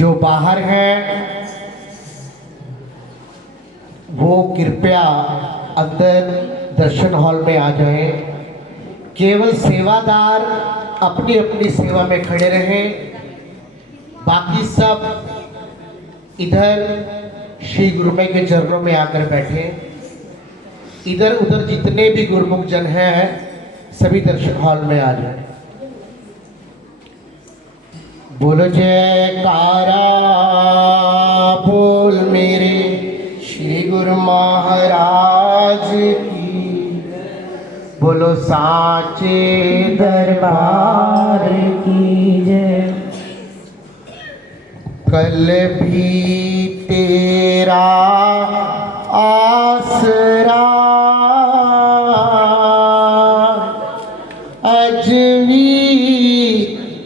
जो बाहर हैं वो कृपया अंदर दर्शन हॉल में आ जाएं। केवल सेवादार अपनी अपनी सेवा में खड़े रहें, बाकी सब इधर श्री गुरुमय के चरणों में आकर बैठे। इधर उधर जितने भी गुरुमुख जन हैं सभी दर्शन हॉल में आ जाएं। बोलो जयकारा बोल मेरे श्री गुरु महाराज की, बोलो साचे दरबार की जय। कल भी तेरा आसरा आज भी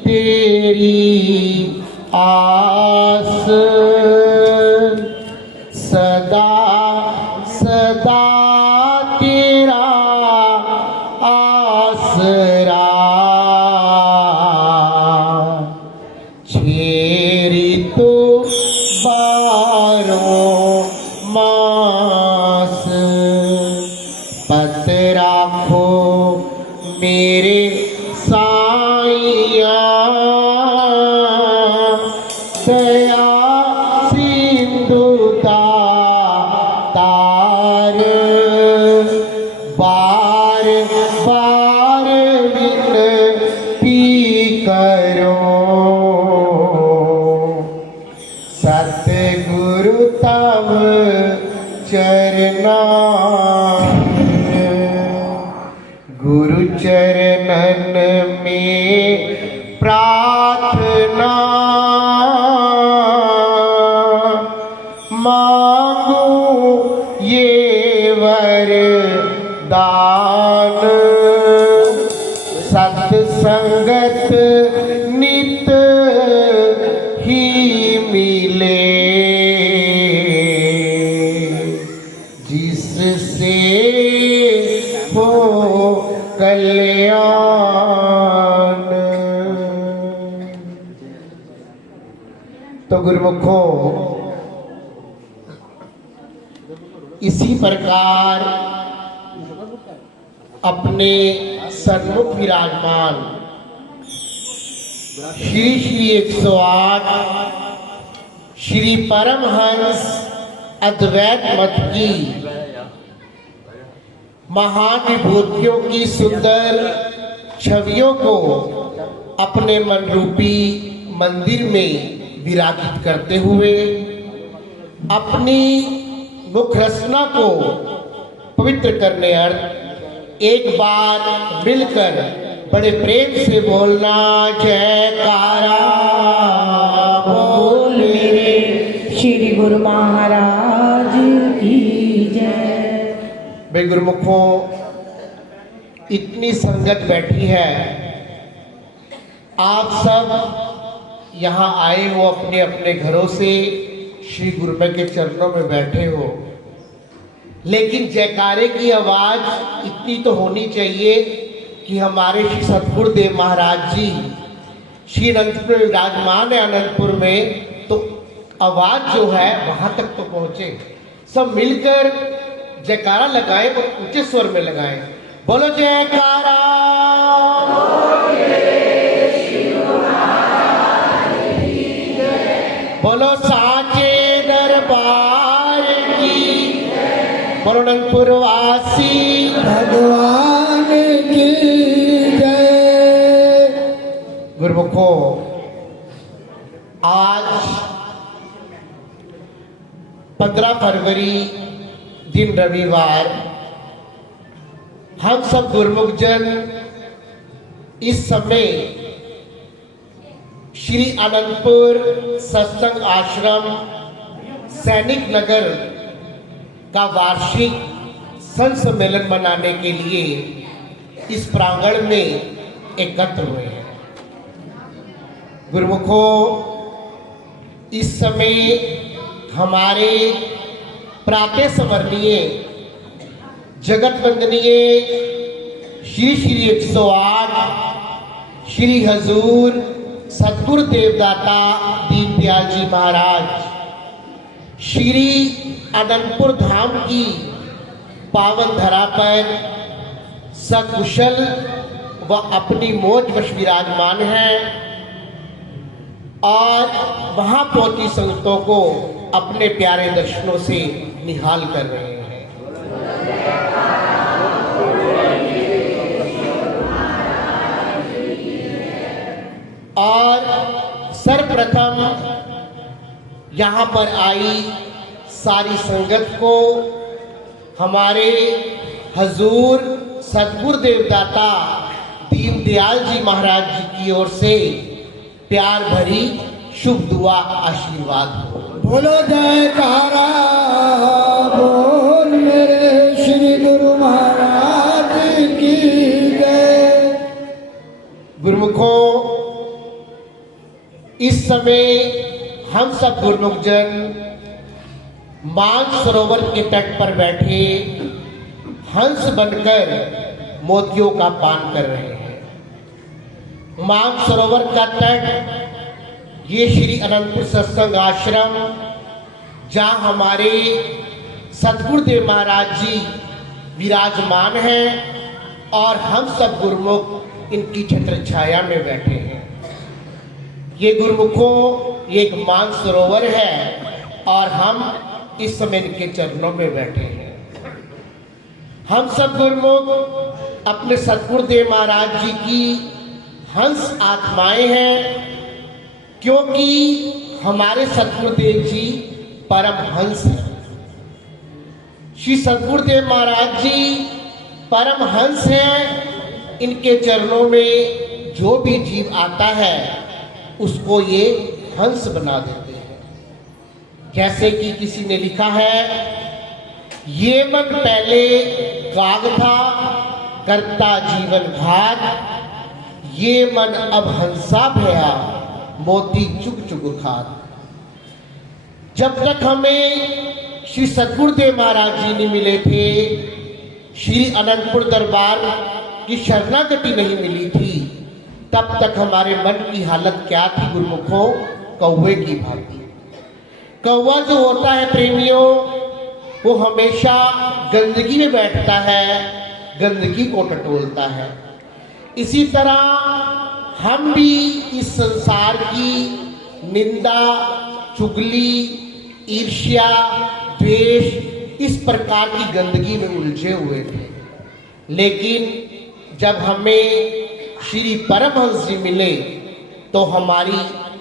तेरी आस, सदा सदा तेरा आसरा। छेरी तो बारों मास, पत राखो मेरे साइया, दया सिंधु तार, बार बार विनती करो। सतगुरु तव चरना, गुरु चरणन में प्रार्थना, मांगू ये वरदान। सत्संगत नित ही मिले, जिससे हो कल्याण। तो गुरुमुखों, इसी प्रकार अपने सन्मुख विराजमान श्री श्री 108 श्री परमहंस अद्वैत मत की महान विभूतियों की सुंदर छवियों को अपने मन रूपी मंदिर में विराजित करते हुए अपनी मुख रचना को पवित्र करने अर्थ एक बार मिलकर बड़े प्रेम से बोलना जयकारा बोल मेरे श्री गुरु महाराज की जय। भाई गुरुमुखों, इतनी संगत बैठी है, आप सब यहाँ आए हो अपने अपने घरों से, श्री गुरुमय के चरणों में बैठे हो, लेकिन जयकारे की आवाज इतनी तो होनी चाहिए कि हमारे श्री सतगुरुदेव महाराज जी श्री अनंतपुर विराजमान है अनंतपुर में, तो आवाज जो है वहां तक तो पहुंचे। सब मिलकर जयकारा लगाए और ऊंचे स्वर में लगाए। बोलो जयकारा, बोलो साचे दरबार की, बोलो अनंतपुर वासी भगवान की जय। गुरुमुखों, आज 15 फरवरी दिन रविवार, हम सब गुरुमुख जन इस समय श्री अनंतपुर सत्संग आश्रम सैनिक नगर का वार्षिक संत सम्मेलन मनाने के लिए इस प्रांगण में एकत्र हुए हैं। गुरुमुखों, इस समय हमारे प्रातः स्मरणीय जगत वंदनीय श्री श्री 108 श्री हजूर सतगुरु देवदाता दीन दीनदयाल जी महाराज श्री अनंतपुर धाम की पावन धरा पर सकुशल व अपनी मौज वश विराजमान हैं और वहां पहुंची संगतों को अपने प्यारे दर्शनों से निहाल कर रहे हैं। और सर्वप्रथम यहाँ पर आई सारी संगत को हमारे हजूर सतगुरुदेव दाता दीनदयाल जी महाराज जी की ओर से प्यार भरी शुभ दुआ आशीर्वाद हो। बोलो जयकारा बोल मेरे श्री गुरु महाराज की जय। गुरुमुखों, इस समय हम सब गुरुमुख जन मानसरोवर के तट पर बैठे हंस बनकर मोतियों का पान कर रहे हैं। मानसरोवर का तट ये श्री अनंतपुर सत्संग आश्रम, जहाँ हमारे सतगुरुदेव महाराज जी विराजमान हैं और हम सब गुरुमुख इनकी छत्र छाया में बैठे हैं। ये गुरुमुखों, ये एक मानसरोवर है और हम इस समय इनके चरणों में बैठे हैं। हम सब गुरुमुख अपने सतगुरुदेव महाराज जी की हंस आत्माएं हैं, क्योंकि हमारे सतगुरुदेव जी परम हंस हैं। श्री सतगुरुदेव महाराज जी परम हंस हैं। इनके चरणों में जो भी जीव आता है उसको ये हंस बना देते हैं। जैसे कि किसी ने लिखा है, ये मन पहले काग था करता जीवन घात, ये मन अब हंसा भया मोती चुग चुग खात। जब तक हमें श्री सतगुरुदेव महाराज जी नहीं मिले थे, श्री अनंतपुर दरबार की शरणागति नहीं मिली थी, तब तक हमारे मन की हालत क्या थी गुरुमुखों? कौवे की भांति। कौवा जो होता है प्रेमियों, वो हमेशा गंदगी में बैठता है, गंदगी को टटोलता है। इसी तरह हम भी इस संसार की निंदा, चुगली, ईर्ष्या, द्वेष, इस प्रकार की गंदगी में उलझे हुए थे। लेकिन जब हमें श्री परमहंस जी मिले तो हमारी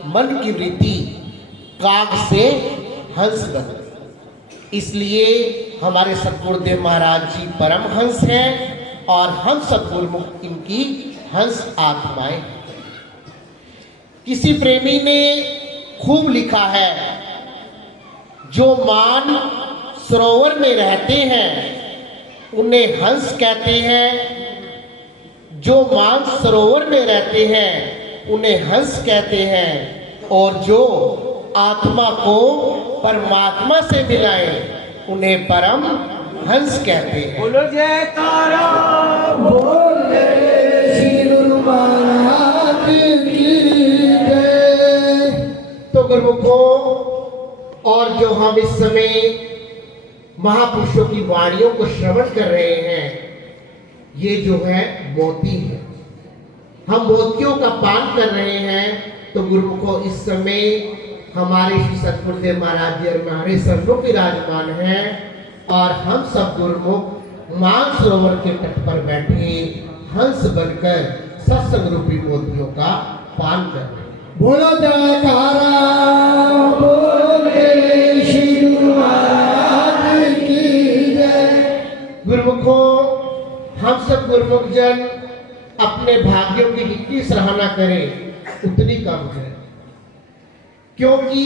मन की वृत्ति काग से हंस बन गई। इसलिए हमारे सतगुरुदेव महाराज जी परमहंस हैं और हम सब गुरुमुख इनकी हंस आत्माएं। किसी प्रेमी ने खूब लिखा है, जो मान सरोवर में रहते हैं उन्हें हंस कहते हैं, जो मान सरोवर में रहते हैं उन्हें हंस कहते हैं, और जो आत्मा को परमात्मा से मिलाए उन्हें परम हंस कहते हैं। बोलो जयकारा बोल मेरे श्री गुरु महाराज की जय। तो गुरुमुखों, और जो हम इस समय महापुरुषों की वाणियों को श्रवण कर रहे हैं, ये जो है मोती है। हम मोतियों का पान कर रहे हैं। तो गुरुमुखों, इस समय हमारे श्री सतगुरुदेव महाराज जी और हमारे सन्मुख विराजमान हैं और हम सब गुरुमुख मानसरोवर के तट पर बैठे हंस बनकर सत्संग रूपी मोतियों का पान कर रहे हैं। बोलो जयकारा बोल मेरे श्री गुरु महाराज की जय। गुरुमुखों, हम सब गुरुमुख जन अपने भाग्यों की जितनी सराहना करें उतनी कम है, क्योंकि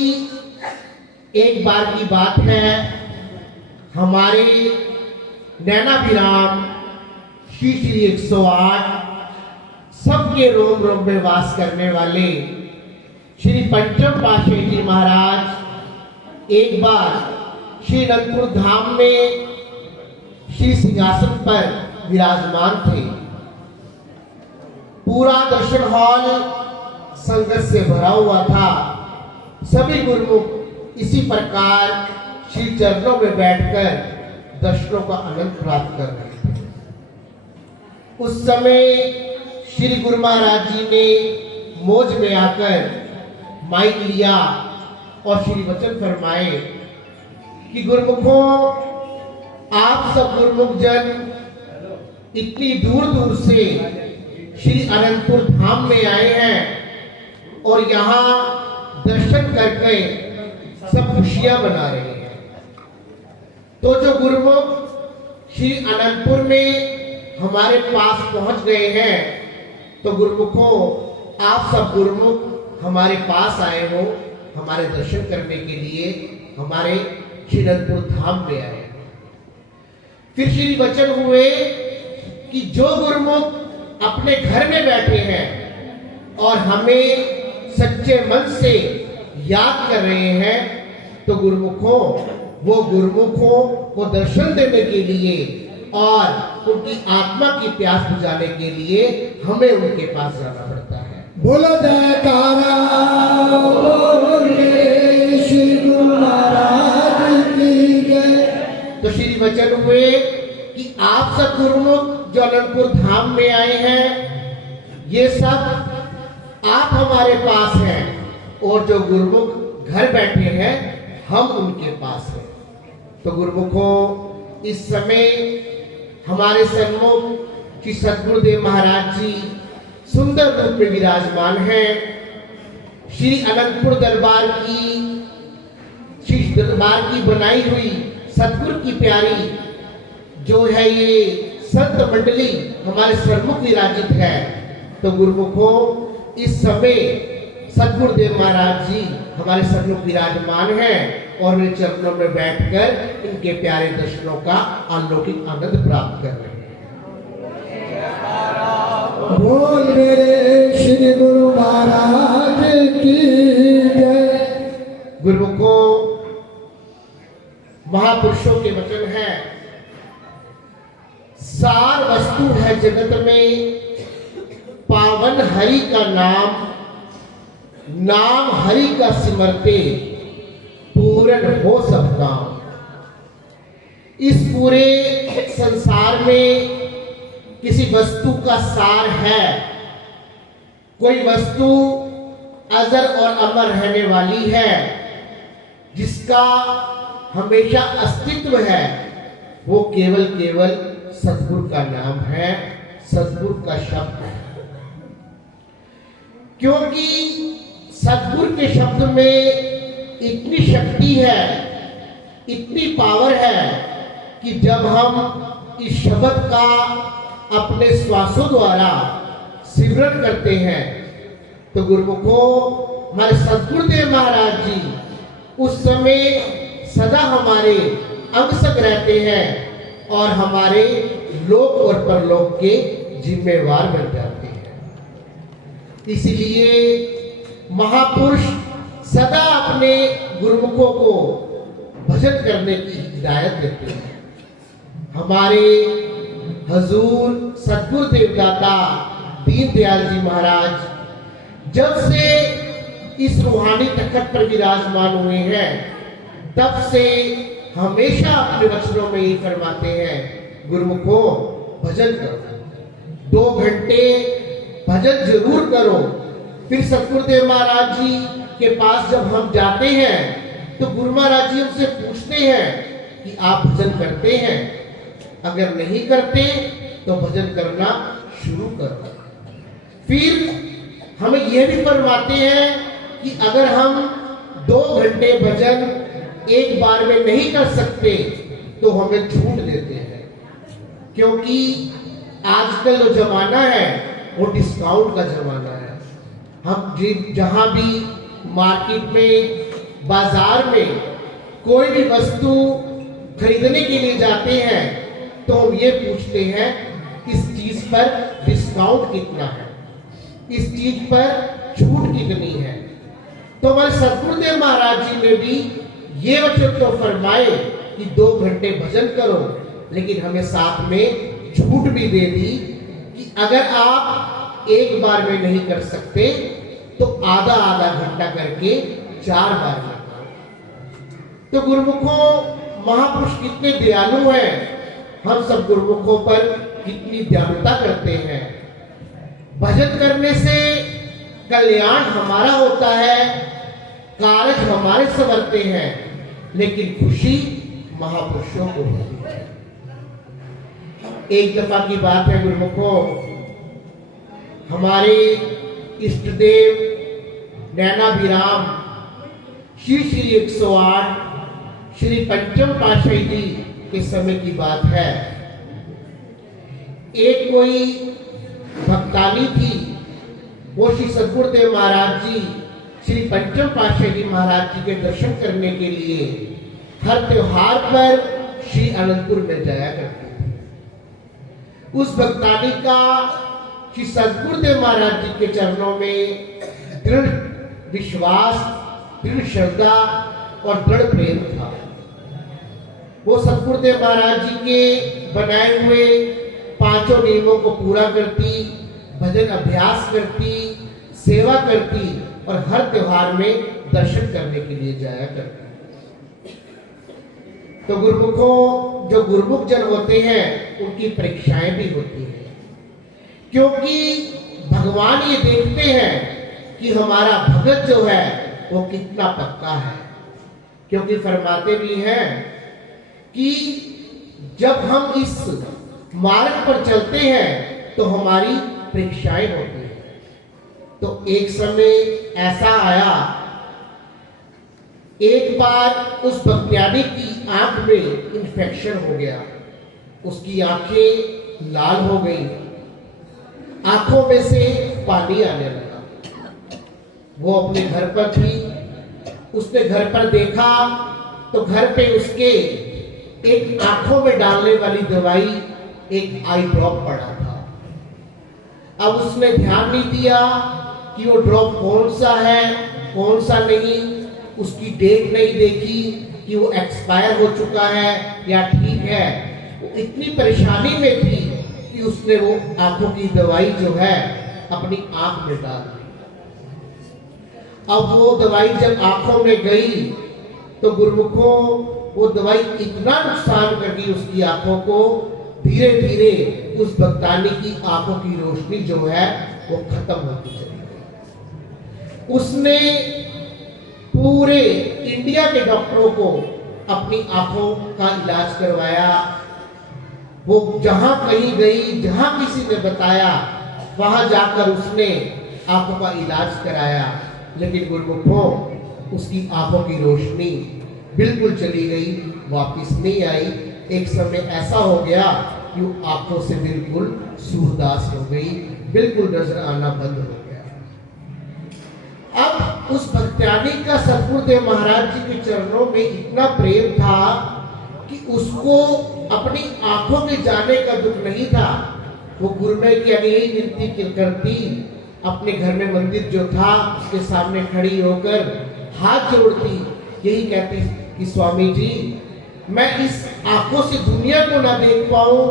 एक बार की बात है, हमारे नैनाभिराम श्री श्री 108 सबके रोम रोम में वास करने वाले श्री पंचम पातशाही जी महाराज एक बार श्री अनंतपुर धाम में श्री सिंहासन पर विराजमान थे। पूरा दर्शन हॉल संगत से भरा हुआ था। सभी गुरुमुख इसी प्रकार श्री चरणों में बैठकर दर्शनों का आनंद प्राप्त कर रहे थे। उस समय श्री गुरु महाराज जी ने मौज में आकर माइक लिया और श्री वचन फरमाए कि गुरुमुखों, आप सब गुरुमुख जन इतनी दूर दूर से श्री अनंतपुर धाम में आए हैं और यहाँ दर्शन करके सब खुशियां मना रहे हैं। तो जो गुरुमुख श्री अनंतपुर में हमारे पास पहुंच गए हैं, तो गुरुमुखों, आप सब गुरुमुख हमारे पास आए हो, हमारे दर्शन करने के लिए हमारे श्री अनंतपुर धाम में आए। फिर श्री वचन हुए कि जो गुरुमुख अपने घर में बैठे हैं और हमें सच्चे मन से याद कर रहे हैं, तो गुरुमुखों, वो गुरुमुखों को दर्शन देने के लिए और उनकी आत्मा की प्यास बुझाने के लिए हमें उनके पास जाना पड़ता है। बोलो जयकारा बोले श्री गुरु महाराज की जय। तो श्री वचन हुए कि आप सब गुरुमुख जो अनंतपुर धाम में आए हैं, ये सब आप हमारे पास हैं, और जो गुरुमुख घर बैठे हैं हम उनके पास हैं। तो गुरुमुखों, इस समय हमारे सन्मुख श्री सद्गुरुदेव महाराज जी सुंदर रूप में विराजमान हैं। श्री अनंतपुर दरबार की बनाई हुई सतगुरु की प्यारी जो है ये संत मंडली हमारे सन्मुख विराजित है। तो गुरुमुखों, इस समय सद्गुरुदेव महाराज जी हमारे सन्मुख विराजमान हैं और वे चरणों में बैठकर इनके प्यारे दर्शनों का अलौकिक आनंद प्राप्त कर रहे हैं। बोल मेरे श्री गुरु महाराज की जय। गुरुमुखों, महापुरुषों के वचन है, सार वस्तु है जगत में पावन हरि का नाम, नाम हरि का सिमरते पूर्ण हो सब काम। इस पूरे संसार में किसी वस्तु का सार है, कोई वस्तु अजर और अमर रहने वाली है, जिसका हमेशा अस्तित्व है, वो केवल सद्गुरु का नाम है, सद्गुरु का शब्द है। क्योंकि सद्गुरु के शब्द में इतनी शक्ति है, इतनी पावर है कि जब हम इस शब्द का अपने श्वासों द्वारा सिमरन करते हैं, तो गुरुमुखों, हमारे सद्गुरुदेव महाराज जी उस समय सदा हमारे अंग संग रहते हैं और हमारे लोक और परलोक के जिम्मेवार बन जाते हैं। इसलिए महापुरुष सदा अपने गुरुमुखों को भजन करने की हिदायत देते हैं। हमारे हजूर सद्गुरुदेव दाता दीनदयाल जी महाराज जब से इस रूहानी तखत पर विराजमान हुए हैं, तब से हमेशा अपने वचनों में ही फरमाते हैं, गुरुमुखों, भजन करो, 2 घंटे भजन जरूर करो। फिर सतगुरुदेव महाराज जी के पास जब हम जाते हैं, तो गुरु महाराज जी हमसे पूछते हैं कि आप भजन करते हैं? अगर नहीं करते तो भजन करना शुरू करो। फिर हमें यह भी फरमाते हैं कि अगर हम 2 घंटे भजन एक बार में नहीं कर सकते तो हमें छूट देते हैं, क्योंकि आजकल जो जमाना है वो डिस्काउंट का जमाना है। हम जहां भी मार्केट में, बाजार में कोई भी वस्तु खरीदने के लिए जाते हैं, तो हम ये पूछते हैं इस चीज पर डिस्काउंट कितना है, इस चीज पर छूट कितनी है। तो हमारे सतगुरुदेव महाराज जी ने भी ये वचन तो फरमाए कि 2 घंटे भजन करो, लेकिन हमें साथ में छूट भी दे दी कि अगर आप एक बार में नहीं कर सकते तो आधा आधा घंटा करके 4 बार लगा। तो गुरुमुखों, महापुरुष कितने दयालु हैं, हम सब गुरुमुखों पर कितनी दयालुता करते हैं। भजन करने से कल्याण हमारा होता है, कार्य हमारे संवरते हैं, लेकिन खुशी महापुरुषों को होती है। एक दफा की बात है गुरुमुखों, हमारे इष्ट देव नैनाभिराम श्री श्री 108 श्री पंचम पातशाही जी के समय की बात है। एक कोई भक्तानी थी, वो श्री सद्गुरुदेव महाराज जी श्री पंचम पातशाही जी महाराज जी के दर्शन करने के लिए हर त्योहार पर श्री अनंतपुर में जाया करती थी। उस भक्तानी का श्री सद्गुरुदेव महाराज जी के चरणों में दृढ़ विश्वास, दृढ़ श्रद्धा और दृढ़ प्रेम था। वो सद्गुरुदेव महाराज जी के बनाए हुए 5 नियमों को पूरा करती, भजन अभ्यास करती, सेवा करती और हर त्योहार में दर्शन करने के लिए जाया करती। तो गुरुमुखों, जो गुरुमुख जन होते हैं उनकी परीक्षाएं भी होती हैं, क्योंकि भगवान ये देखते हैं कि हमारा भगत जो है वो कितना पक्का है। क्योंकि फरमाते भी हैं कि जब हम इस मार्ग पर चलते हैं तो हमारी परीक्षाएं होती हैं। तो एक समय ऐसा आया, एक बार उस भक्त्यानी की आंख में इंफेक्शन हो गया, उसकी आंखें लाल हो गई, आंखों में से पानी आने लगा। वो अपने घर पर थी, उसने घर पर देखा तो घर पे उसके एक आंखों में डालने वाली दवाई, एक आई ड्रॉप पड़ा था। अब उसने ध्यान नहीं दिया कि वो ड्रॉप कौन सा है कौन सा नहीं, उसकी डेट नहीं देखी कि वो एक्सपायर हो चुका है या ठीक है। वो इतनी परेशानी में थी कि उसने वो आंखों की दवाई जो है अपनी आंख में डाल दी। अब वो दवाई जब आंखों में गई तो गुरुमुखों, वो दवाई इतना नुकसान कर दी उसकी आंखों को, धीरे धीरे उस भक्तानी की आंखों की रोशनी जो है वो खत्म होती चली गई। उसने पूरे इंडिया के डॉक्टरों को अपनी आंखों का इलाज करवाया। वो जहां कहीं गई, जहां किसी ने बताया, वहां जाकर उसने आंखों का इलाज कराया, लेकिन गुरुमुखों, उसकी आंखों की रोशनी बिल्कुल चली गई, वापस नहीं आई। एक समय ऐसा हो गया कि वो आंखों से बिल्कुल सूरदास हो गई, बिल्कुल नजर आना बंद हो गया। अब उस भक्त्यानी का सद्गुरुदेव महाराज जी के चरणों में इतना प्रेम था कि उसको अपनी आंखों के जाने का दुख नहीं था। वो गुरुदेव की यही विनती करती, अपने घर में मंदिर जो था उसके सामने खड़ी होकर हाथ जोड़ती, यही कहती कि स्वामी जी, मैं इस आंखों से दुनिया को ना देख पाऊं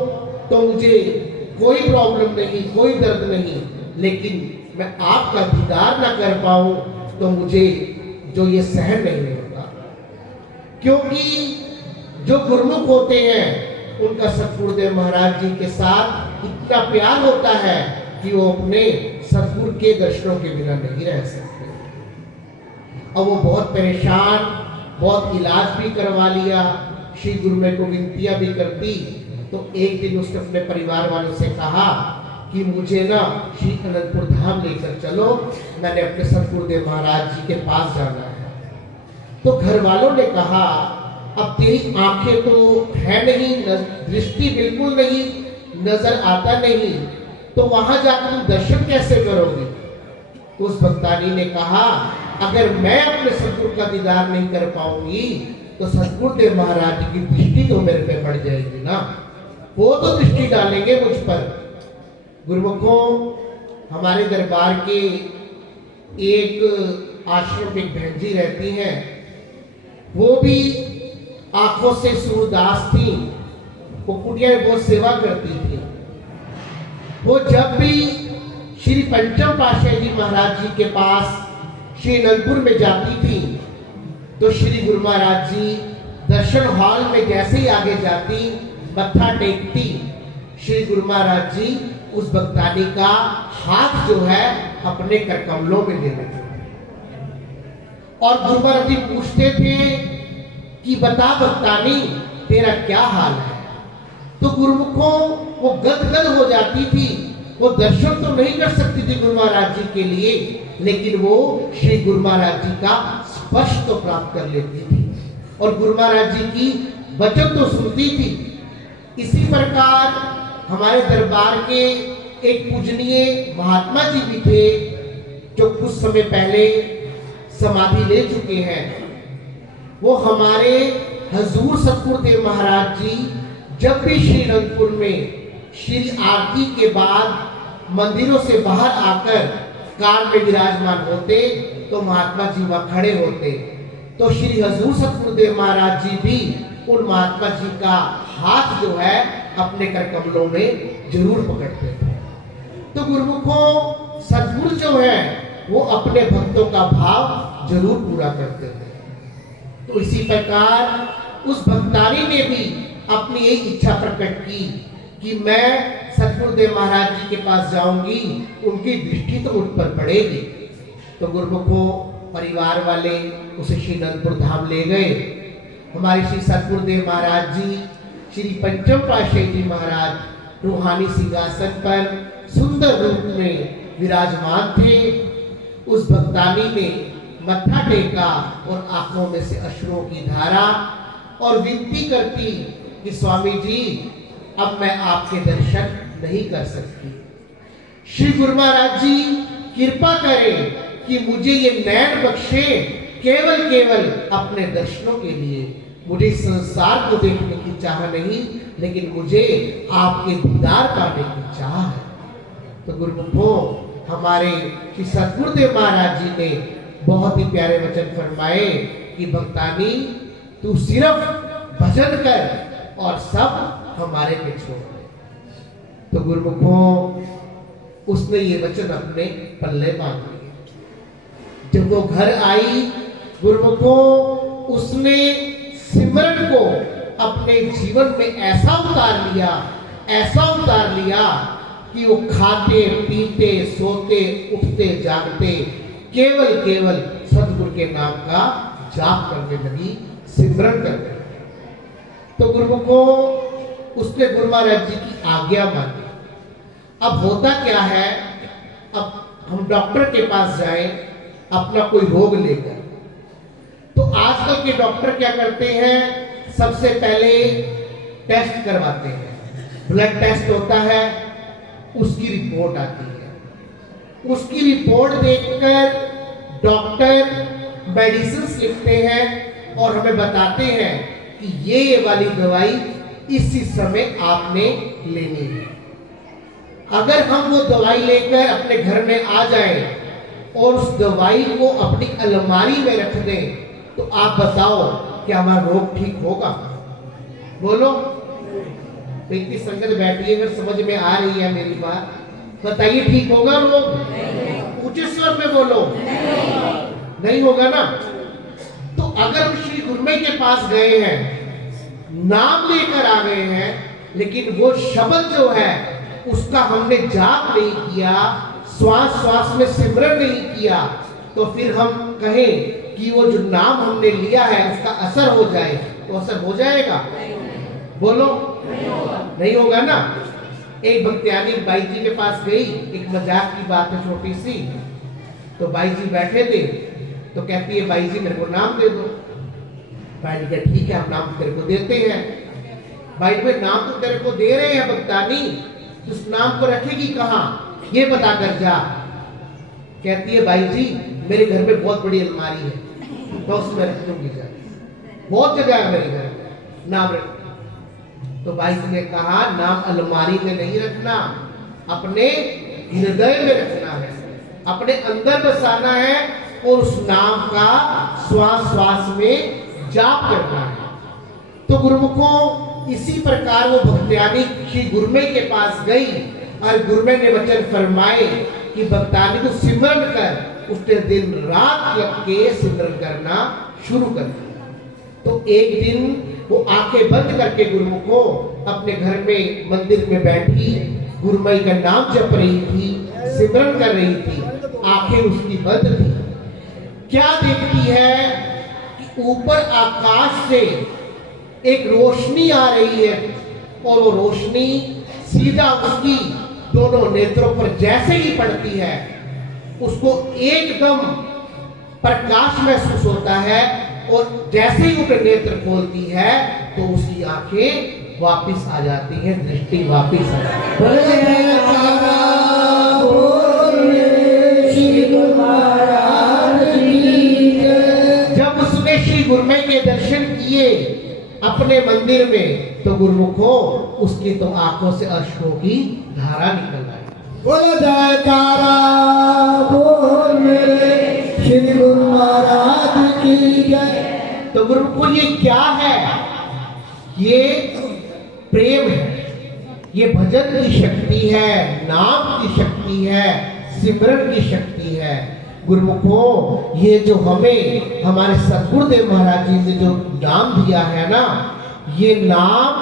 तो मुझे कोई प्रॉब्लम नहीं, कोई दर्द नहीं, लेकिन मैं आपका दीदार ना कर पाऊं तो मुझे जो ये सहन नहीं होता। क्योंकि जो गुरुमुख होते हैं उनका सद्गुरुदेव महाराज जी के साथ इतना प्यार होता है कि वो अपने सद्गुरु के दर्शनों के बिना नहीं रह सकते। और वो बहुत परेशान, बहुत इलाज भी करवा लिया, श्री गुरुदेव को विनतियां भी करती। तो एक दिन उसने अपने परिवार वालों से कहा कि मुझे ना श्री अनंतपुर धाम लेकर चलो, मैंने अपने सद्गुरुदेव महाराज जी के पास जाना है। तो घर वालों ने कहा, अब तेरी आंखें तो है नहीं, दृष्टि बिल्कुल नहीं, नजर आता नहीं, तो वहां जाकर तुम दर्शन कैसे करोगे? तो उस भक्तानी ने कहा, अगर मैं अपने सद्गुरु का दीदार नहीं कर पाऊंगी तो सद्गुरुदेव महाराज की दृष्टि तो मेरे पे पड़ जाएगी ना, वो तो दृष्टि डालेंगे मुझ पर। गुरुमुखों, हमारे दरबार के एक आश्रम में एक बहन जी रहती हैं, वो भी आंखों से सूरदास थी, वो कुटिया में बहुत सेवा करती थी। वो जब भी श्री पंचम पातशाही जी महाराज जी के पास श्री अनंतपुर में जाती थी तो श्री गुरु महाराज जी दर्शन हॉल में जैसे ही आगे जाती, मत्था टेकती, श्री गुरु महाराज जी उस भक्तानी का हाथ जो है अपने कर कमलों में ले लेते और गुरु महाराज जी पूछते थे कि बता भक्तानी तेरा क्या हाल है। तो गुरुमुखों वो गदगद हो जाती थी, वो दर्शन तो नहीं कर सकती थी गुरु महाराज जी के लिए, लेकिन वो श्री गुरु महाराज जी का स्पर्श तो प्राप्त कर लेती थी और गुरु महाराज जी की वचन तो सुनती थी। इसी प्रकार हमारे दरबार के एक पूजनीय महात्मा जी भी थे जो कुछ समय पहले समाधि ले चुके हैं। वो हमारे हजूर सतगुरुदेव महाराज जी जब भी श्री अनंतपुर में श्री आरती के बाद मंदिरों से बाहर आकर कार में विराजमान होते तो महात्मा जी वहां खड़े होते, तो श्री हजूर सतगुरुदेव महाराज जी भी उन महात्मा जी का हाथ जो है अपने कर कमलों में जरूर पकड़ते थे। तो गुरुमुखों सतगुरु जो है वो अपने भक्तों का भाव जरूर पूरा करते थे। तो इसी प्रकार उस भक्तानी ने भी अपनी यही इच्छा प्रकट की कि मैं सतगुरुदेव महाराज जी के पास जाऊंगी, उनकी दृष्टि तो उन पर पड़ेगी। तो गुरुमुखों परिवार वाले उसे श्री अनंतपुर धाम ले गए। हमारे श्री सतगुरुदेव महाराज जी श्री पंचम पातशाही जी महाराज रूहानी सिंहासन पर सुंदर रूप में विराजमान थे। उस भक्तानी ने मत्था टेका और आंखों में से अश्रुओं की धारा और विनती करती कि स्वामी जी अब मैं आपके दर्शन नहीं कर सकती, श्री गुरु महाराज जी कृपा करें कि मुझे ये नैन बख्शे केवल अपने दर्शनों के लिए। मुझे संसार को देखने की चाह नहीं, लेकिन मुझे आपके दीदार पाने की चाह है। तो गुरुमुखों हमारे श्री सतगुरुदेव महाराज जी ने बहुत ही प्यारे वचन फरमाए कि भक्तानी तू सिर्फ भजन कर और सब हमारे पे छोड़ दे। तो गुरुमुखों उसने ये वचन अपने पल्ले बांध लिए। जब वो घर आई गुरुमुखों उसने सिमरन को अपने जीवन में ऐसा उतार लिया कि वो खाते पीते सोते उठते जागते केवल सतगुरु के नाम का जाप करने लगी, सिमरन करने लगी। तो गुरुमुखों उसने गुरु महाराज जी की आज्ञा मानी। अब होता क्या है, अब हम डॉक्टर के पास जाएं अपना कोई रोग लेकर, तो आजकल के डॉक्टर क्या करते हैं, सबसे पहले टेस्ट करवाते हैं, ब्लड टेस्ट होता है, उसकी रिपोर्ट आती है। उसकी रिपोर्ट देखकर डॉक्टर मेडिसिन लिखते हैं और हमें बताते हैं कि ये वाली दवाई इसी समय आपने लेनी है। अगर हम वो दवाई लेकर अपने घर में आ जाएं और उस दवाई को अपनी अलमारी में रख दें, तो आप बताओ क्या हमारा रोग ठीक होगा? बोलो। तो इतनी संगत बैठी है, अगर समझ में आ रही है मेरी बात, बताइए ठीक होगा रोग? ऊंचे स्वर में बोलो। नहीं होगा ना। तो अगर हम श्री गुरुमय के पास गए हैं, नाम लेकर आ गए हैं, लेकिन वो शब्द जो है उसका हमने जाप नहीं किया, श्वास में सिमरन नहीं किया, तो फिर हम कहें कि वो जो नाम हमने लिया है उसका असर हो जाए, तो असर हो जाएगा? बोलो। नहीं होगा ना। एक भक्त्यानी बाई जी के पास गई, एक मजाक की बात है छोटी सी। तो बाई जी बैठे थे, तो कहती है बाई जी मेरे को नाम दे दो। बाई जी कहती ठीक है हम नाम तेरे को देते हैं। बाई जी नाम तो तेरे को दे रहे हैं भक्तानी, उस नाम को रखेगी कहाँ, ये बता कर जा। कहती है बाई जी मेरे घर में बहुत बड़ी अलमारी है, तो उसमें रख दूंगी जा, बहुत जगह है मेरे घर में, नाम रख। तो बाई जी ने कहा नाम अलमारी में नहीं रखना, अपने हृदय में रखना है, अपने अंदर बसाना है और उस नाम का श्वास में जाप करना है। तो गुरुमुखों इसी प्रकार वो भक्त्यानी श्री गुरुमय के पास गई और गुरुमय ने वचन फरमाए कि भक्तानी को सिमरन कर उसने दिन रात लग के सिमरन करना शुरू कर दिया। तो एक दिन वो आंखें बंद करके गुरुमुखों अपने घर में मंदिर में बैठी गुरुमई का नाम जप रही थी, सिमरन कर रही थी, आंखें उसकी बंद थी। क्या देखती है कि ऊपर आकाश से एक रोशनी आ रही है और वो रोशनी सीधा उसकी दोनों नेत्रों पर जैसे ही पड़ती है उसको एकदम प्रकाश महसूस होता है और जैसे ही वो नेत्र खोलती है तो उसकी आंखें वापस आ जाती हैं, दृष्टि वापस आ जाती है। जब उसने श्री गुरुमई के दर्शन किए अपने मंदिर में तो गुरुमुखों उसकी तो आंखों से अश्रु की धारा निकल आई। बोलो जयकारा बोल मेरे श्री गुरु महाराज की जय। तो गुरुमुखों ये क्या है? ये प्रेम है, ये भजन की शक्ति है, नाम की शक्ति है, सिमरन की शक्ति है। गुरुमुखों ये जो हमें हमारे सतगुरुदेव महाराज जी ने जो नाम दिया है ना, ये नाम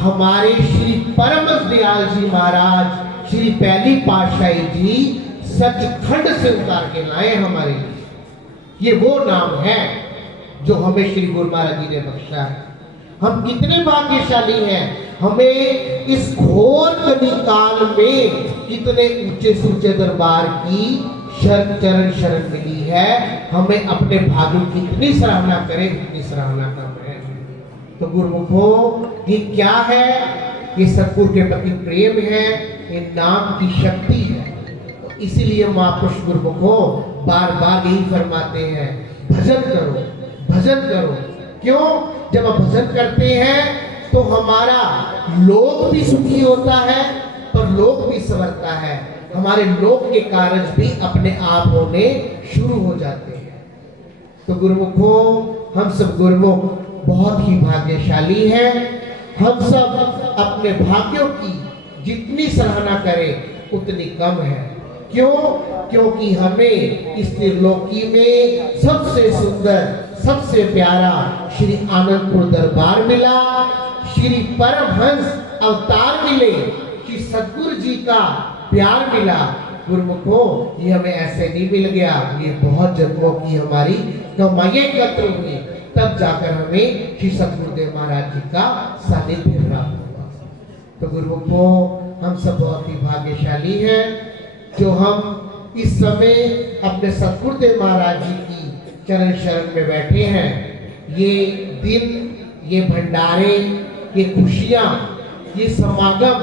हमारे श्री परम दयाल जी महाराज श्री पहली पातशाही जी सचखंड से उतार के लाए हमारे लिए। ये वो नाम है जो हमें श्री गुरु महाराज जी ने बख्शा है। हम कितने भाग्यशाली हैं, हमें इस घोर कलिकाल में कितने ऊंचे सूचे दरबार की चरण शरण मिली है। हमें अपने भाग्यों की इतनी सराहना करें, इतनी सराहना कम है। तो गुरुमुखों ये क्या है? ये सतगुरु के प्रति प्रेम है, ये नाम की शक्ति है। तो इसीलिए महापुरुष गुरुमुखों बार बार यही फरमाते हैं भजन करो, भजन करो। क्यों? जब हम भजन करते हैं तो हमारा लोक भी सुखी होता है और लोक भी संवरता है, हमारे लोक के कार्य भी अपने आप होने शुरू हो जाते हैं। तो गुरुमुखों हम सब गुरुमुख बहुत ही भाग्यशाली हैं। हम सब अपने भाग्यों की जितनी सराहना करें उतनी कम है। क्यों? क्योंकि हमें इस त्रिलोकी में सबसे सुंदर सबसे प्यारा श्री आनंदपुर दरबार मिला, श्री परमहंस अवतार मिले, श्री सतगुरु जी का प्यार मिला। गुरुमुखों ये हमें ऐसे नहीं मिल गया, ये बहुत जन्मों की हमारी कमाई एकत्र हुई, तब जाकर हमें श्री सतगुरुदेव महाराज जी का सानिध्य प्राप्त हुआ। तो गुरुमुखों हम सब बहुत ही भाग्यशाली हैं जो हम इस समय अपने सतगुरुदेव महाराज जी की चरण शरण में बैठे हैं। ये दिन, ये भंडारे, ये खुशियाँ, ये समागम,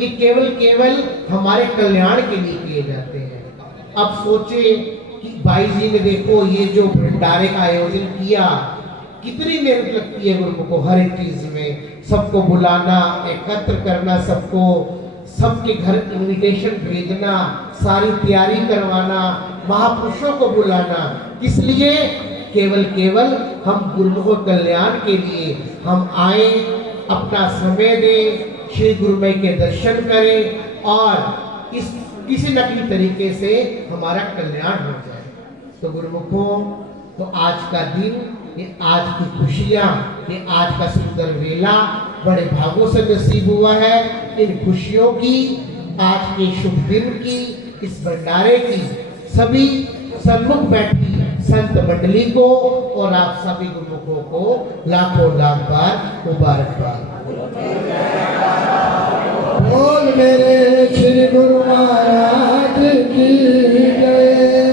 ये केवल हमारे कल्याण के लिए किए जाते हैं। अब सोचे कि भाई जी ने देखो ये जो भंडारे का आयोजन किया, कितनी मेहनत लगती है गुरुमुखों को हर एक चीज में, सबको बुलाना, एकत्र करना, सबको सबके घर इनविटेशन भेजना, सारी तैयारी करवाना, महापुरुषों को बुलाना। इसलिए केवल हम गुरुमुखों कल्याण के लिए हम आए, अपना समय दें, श्री गुरुमई के दर्शन करें और इस किसी न किसी तरीके से हमारा कल्याण हो जाए। तो गुरुमुखों तो आज का दिन, ये आज की खुशियाँ, ये आज का सुंदर वेला बड़े भागों से नसीब हुआ है। इन खुशियों की, आज के शुभ दिन की, इस भंडारे की सभी सन्मुख बैठी संत मंडली को और आप सभी गुरुमुखों को लाखों लाख बार मुबारकबाद। बोल मेरे